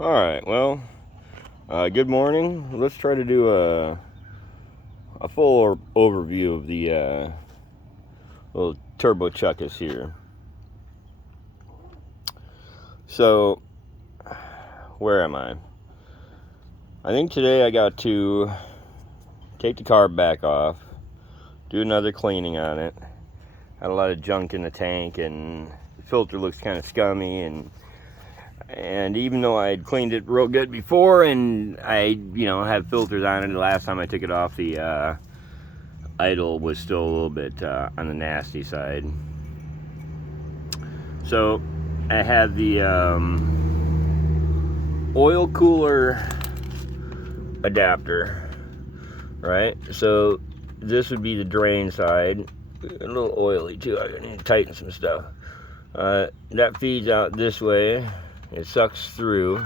Alright, well, good morning. Let's try to do a full overview of the little turbo Chuckus here. So, where am I? I think today I got to take the carb back off, do another cleaning on it. Had a lot of junk in the tank, and the filter looks kind of scummy, and even though I had cleaned it real good before, and I, have filters on it, the last time I took it off, the idle was still a little bit on the nasty side. So I had the oil cooler adapter, right? So this would be the drain side. A little oily too. I need to tighten some stuff. That feeds out this way. It sucks through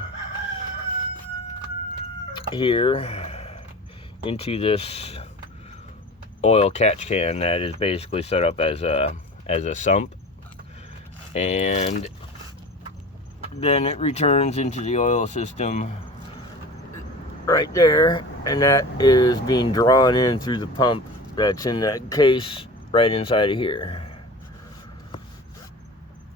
here into this oil catch can that is basically set up as a sump, and then it returns into the oil system right there, and that is being drawn in through the pump that's in that case right inside of here.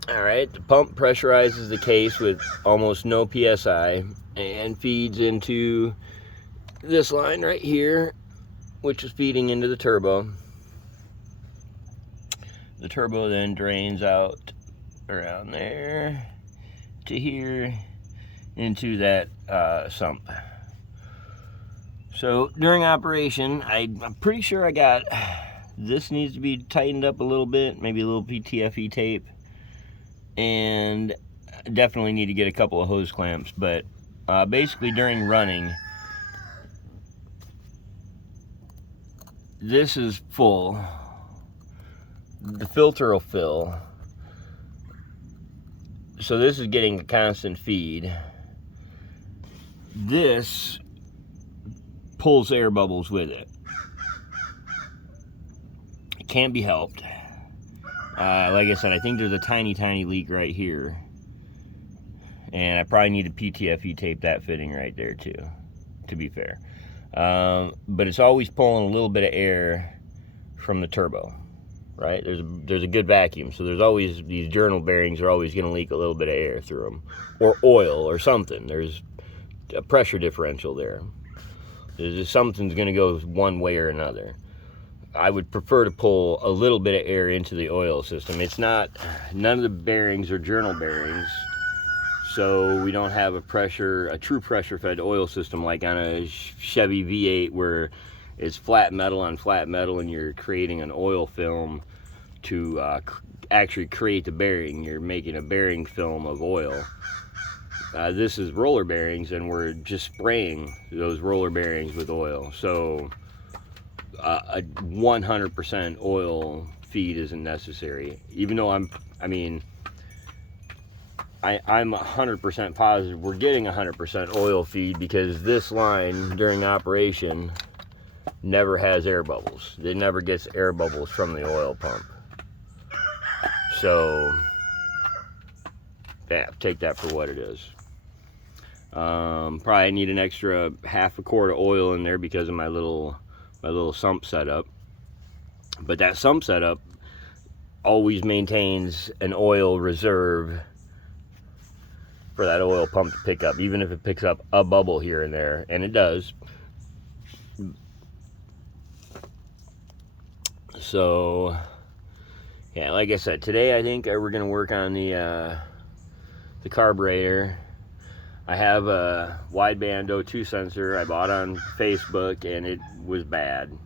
Alright, the pump pressurizes the case with almost no PSI and feeds into this line right here, which is feeding into the turbo. The turbo then drains out around there to here into that sump. So during operation, I'm pretty sure I got, this needs to be tightened up a little bit, maybe a little PTFE tape, and definitely need to get a couple of hose clamps. But basically during running, this is full, the filter will fill, so this is getting a constant feed. This pulls air bubbles with it. It can't be helped. Like I said, I think there's a tiny leak right here, and I probably need to PTFE tape that fitting right there too, to be fair. But it's always pulling a little bit of air from the turbo, right? There's a good vacuum, so there's always, these journal bearings are always going to leak a little bit of air through them, or oil or something. There's a pressure differential there. Something's going to go one way or another. I would prefer to pull a little bit of air into the oil system. It's not, none of the bearings are journal bearings, so we don't have a true pressure fed oil system like on a Chevy V8 where it's flat metal on flat metal and you're creating an oil film to actually create the bearing. You're making a bearing film of oil. This is roller bearings, and we're just spraying those roller bearings with oil. So a 100% oil feed isn't necessary, even though I'm 100% positive we're getting 100% oil feed, because this line during operation never has air bubbles. It never gets air bubbles from the oil pump. So yeah, take that for what it is. Probably need an extra half a quart of oil in there because of my little sump setup. But that sump setup always maintains an oil reserve for that oil pump to pick up, even if it picks up a bubble here and there, and it does. So yeah, like I said, today I think we're gonna work on the carburetor. I have a wideband O2 sensor I bought on Facebook, and it was bad,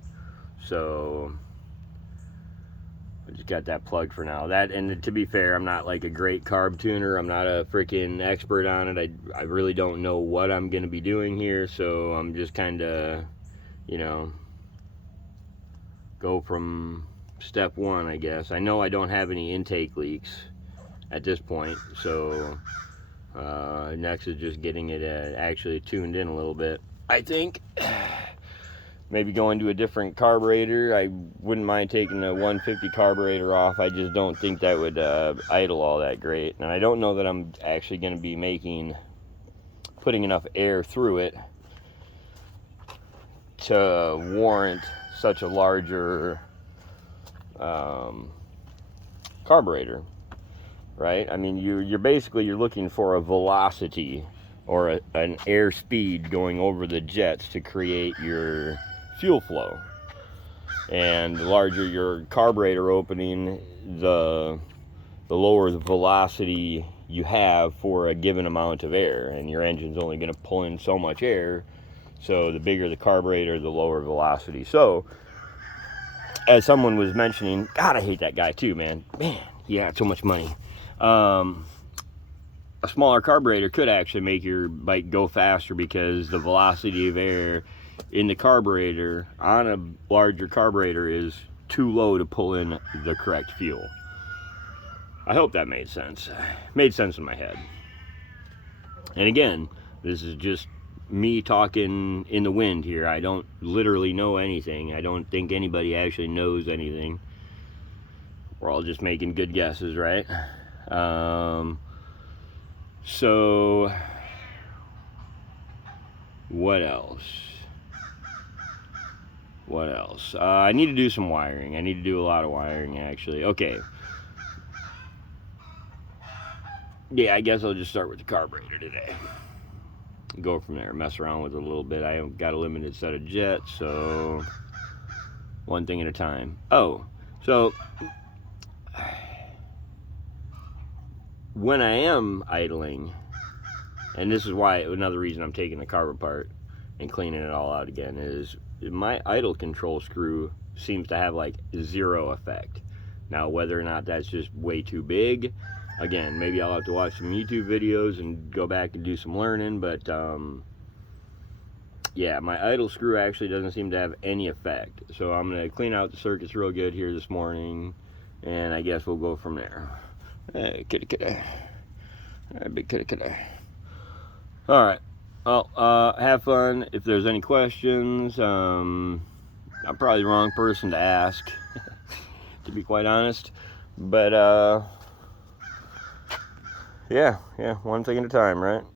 so I just got that plugged for now. That, and to be fair, I'm not like a great carb tuner. I'm not a freaking expert on it. I really don't know what I'm gonna be doing here, so I'm just kind of, go from step one, I guess. I know I don't have any intake leaks at this point, so next is just getting it actually tuned in a little bit. I think maybe going to a different carburetor. I wouldn't mind taking the 150 carburetor off. I just don't think that would idle all that great, and I don't know that I'm actually going to be making putting enough air through it to warrant such a larger carburetor, right? I mean, you're basically looking for a velocity or an air speed going over the jets to create your fuel flow. And the larger your carburetor opening, the lower the velocity you have for a given amount of air, and your engine's only going to pull in so much air. So the bigger the carburetor, the lower velocity. So as someone was mentioning, God, I hate that guy too, man. Man, he had so much money. A smaller carburetor could actually make your bike go faster, because the velocity of air in the carburetor on a larger carburetor is too low to pull in the correct fuel. I hope that made sense. Made sense in my head. And again, this is just me talking in the wind here. I don't literally know anything. I don't think anybody actually knows anything. We're all just making good guesses, right? So what else? I need to do some wiring. I need to do a lot of wiring, actually. Okay. Yeah, I guess I'll just start with the carburetor today. Go from there, mess around with it a little bit. I have got a limited set of jets, so one thing at a time. Oh, so when I am idling, and this is why, another reason I'm taking the carb apart and cleaning it all out again, is my idle control screw seems to have like zero effect. Now, whether or not that's just way too big, again, maybe I'll have to watch some YouTube videos and go back and do some learning, but yeah, my idle screw actually doesn't seem to have any effect. So I'm going to clean out the circuits real good here this morning, and I guess we'll go from there. Hey, kitty. All right, big kitty. All right. Well, have fun. If there's any questions, I'm probably the wrong person to ask, to be quite honest. But, yeah, one thing at a time, right?